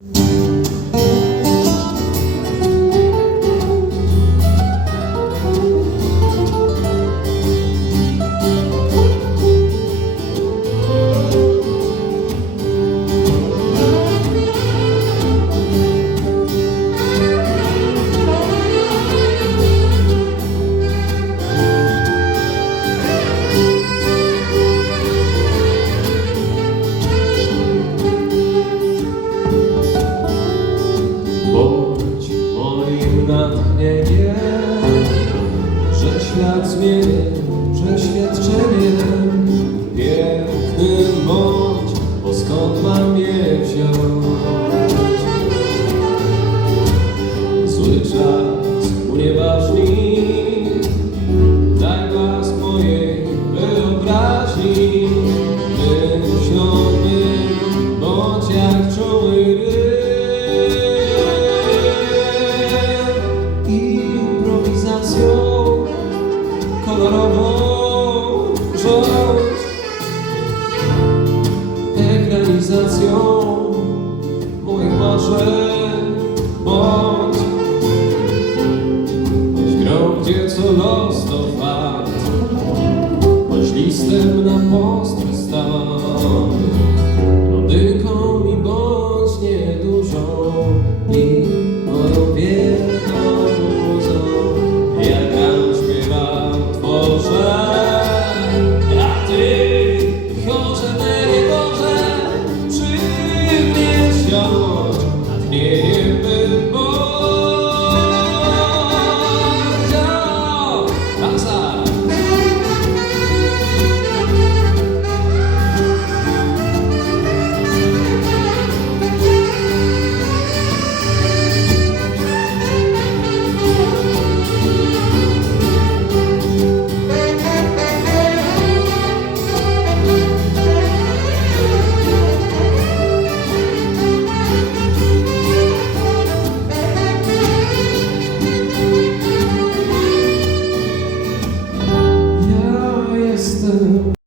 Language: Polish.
Bądź moim natchnieniem, że świat zmienię przeświadczeniem. Pięknym bądź, bo skąd mam je wziąć? Zły czas unieważni, daj blask mojej wyobraźni. Myślony bądź jak czuły improwizacją kolorową rządź, ekranizacją moich marzeń bądź. Choć grą, gdzie co los to fakt, choć listem na postry stan, lodyką mi bądź niedużą i moją wielką muzą. Ja gram, śpiewam, tworzę, a ty chorze, nie Boże, przy mnie siądź, natchnienie